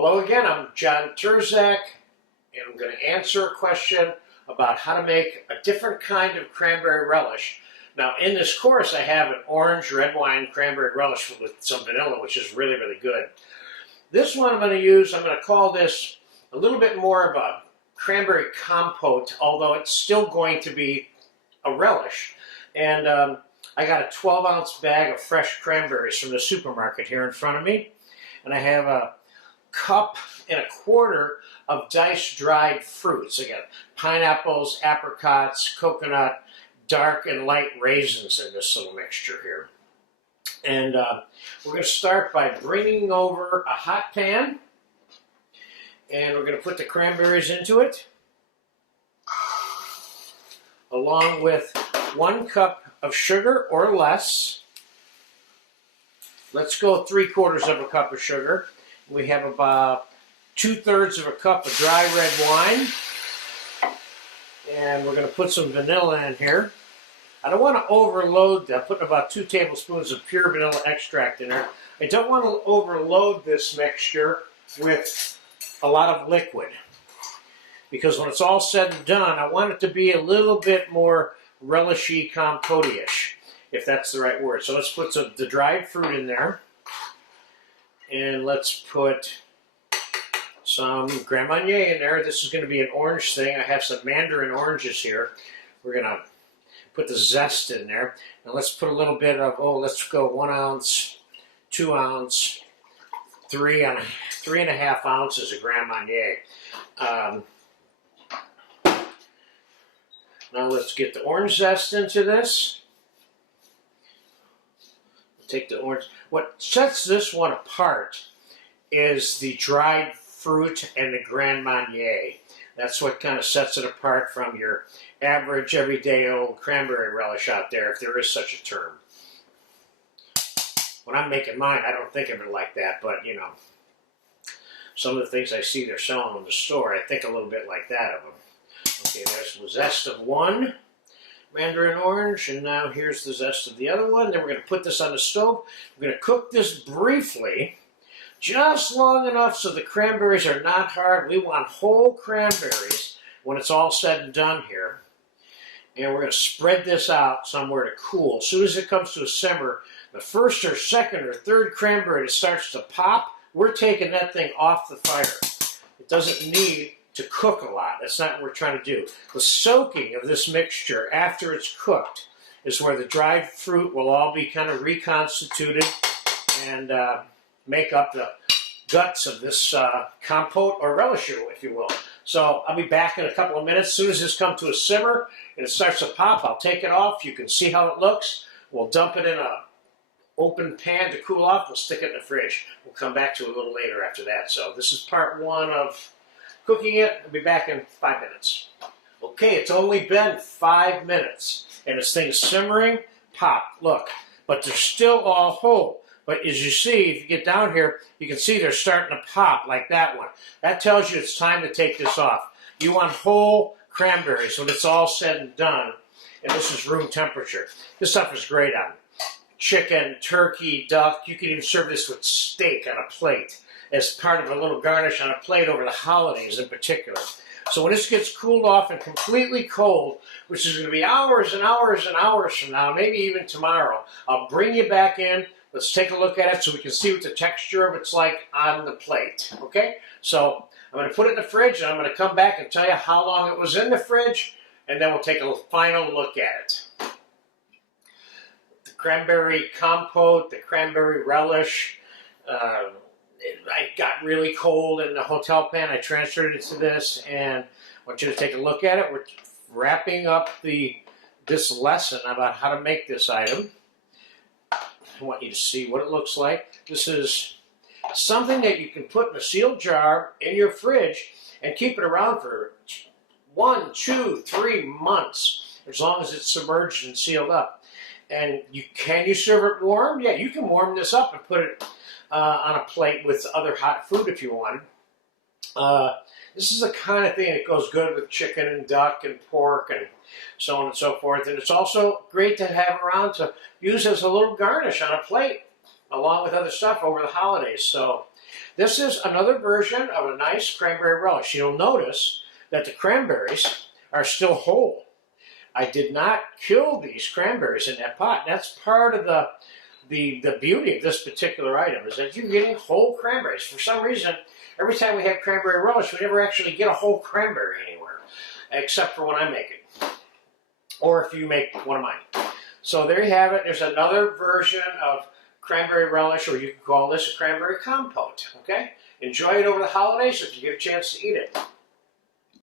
Hello again, I'm John Terzak, and I'm going to answer a question about how to make a different kind of cranberry relish. Now, in this course, I have an orange red wine cranberry relish with some vanilla, which is really, really good. This one I'm going to call this a little bit more of a cranberry compote, although it's still going to be a relish. And I got a 12-ounce bag of fresh cranberries from the supermarket here in front of me. And I have a cup and a quarter of diced dried fruits. I got pineapples, apricots, coconut, dark and light raisins in this little mixture here. And we're going to start by bringing over a hot pan, and we're going to put the cranberries into it, along with 1 cup of sugar or less. Let's go 3/4 of a cup of sugar. We have about 2/3 of a cup of dry red wine. And we're going to put some vanilla in here. I don't want to overload that. I'm putting about 2 tablespoons of pure vanilla extract in there. I don't want to overload this mixture with a lot of liquid, because when it's all said and done, I want it to be a little bit more relishy, compote-ish, if that's the right word. So let's put the dried fruit in there. And let's put some Gran Marnier in there. This is going to be an orange thing. I have some Mandarin oranges here. We're going to put the zest in there. And let's put a little bit of, let's go 1 ounce, 2 ounce, 3.5 ounces of Gran Marnier. Now let's get the orange zest into this. Take the orange. What sets this one apart is the dried fruit and the Gran Marnier. That's what kind of sets it apart from your average, everyday old cranberry relish out there, if there is such a term. When I'm making mine, I don't think of it like that, but you know, some of the things I see they're selling in the store, I think a little bit like that of them. Okay, there's the zest of 1 Mandarin orange, and now here's the zest of the other one. Then we're going to put this on the stove. We're going to cook this briefly, just long enough so the cranberries are not hard. We want whole cranberries when it's all said and done here. And we're going to spread this out somewhere to cool. As soon as it comes to a simmer, the first or second or third cranberry that starts to pop, we're taking that thing off the fire. It doesn't need to cook a lot. That's not what we're trying to do. The soaking of this mixture after it's cooked is where the dried fruit will all be kind of reconstituted and make up the guts of this compote or relish, if you will. So I'll be back in a couple of minutes. As soon as this comes to a simmer and it starts to pop, I'll take it off. You can see how it looks. We'll dump it in a open pan to cool off. We'll stick it in the fridge. We'll come back to it a little later after that. So this is part 1 of cooking it. I'll be back in 5 minutes. Okay, it's only been 5 minutes, and this thing is simmering. Pop, look, but they're still all whole. But as you see, if you get down here, you can see they're starting to pop like that one. That tells you it's time to take this off. You want whole cranberries when it's all said and done, and this is room temperature. This stuff is great on chicken, turkey, duck. You can even serve this with steak on a plate as part of a little garnish on a plate over the holidays in particular. So when this gets cooled off and completely cold, which is going to be hours and hours and hours from now, maybe even tomorrow, I'll bring you back in. Let's take a look at it so we can see what the texture of it's like on the plate. Okay? So I'm going to put it in the fridge, and I'm going to come back and tell you how long it was in the fridge, and then we'll take a final look at it. The cranberry compote, the cranberry relish, I got really cold in the hotel pan. I transferred it to this, and I want you to take a look at it. We're wrapping up this lesson about how to make this item. I want you to see what it looks like. This is something that you can put in a sealed jar in your fridge and keep it around for 1, 2, 3 months, as long as it's submerged and sealed up. And can you serve it warm? Yeah, you can warm this up and put it on a plate with other hot food if you want. This is the kind of thing that goes good with chicken and duck and pork and so on and so forth. And it's also great to have around to use as a little garnish on a plate along with other stuff over the holidays. So This is another version of a nice cranberry relish. You'll notice that the cranberries are still whole. I did not kill these cranberries in that pot. That's part of the beauty of this particular item, is that you're getting whole cranberries. For some reason, every time we have cranberry relish, we never actually get a whole cranberry anywhere, except for when I make it, or if you make one of mine. So there you have it. There's another version of cranberry relish, or you can call this a cranberry compote. Okay? Enjoy it over the holidays if you get a chance to eat it.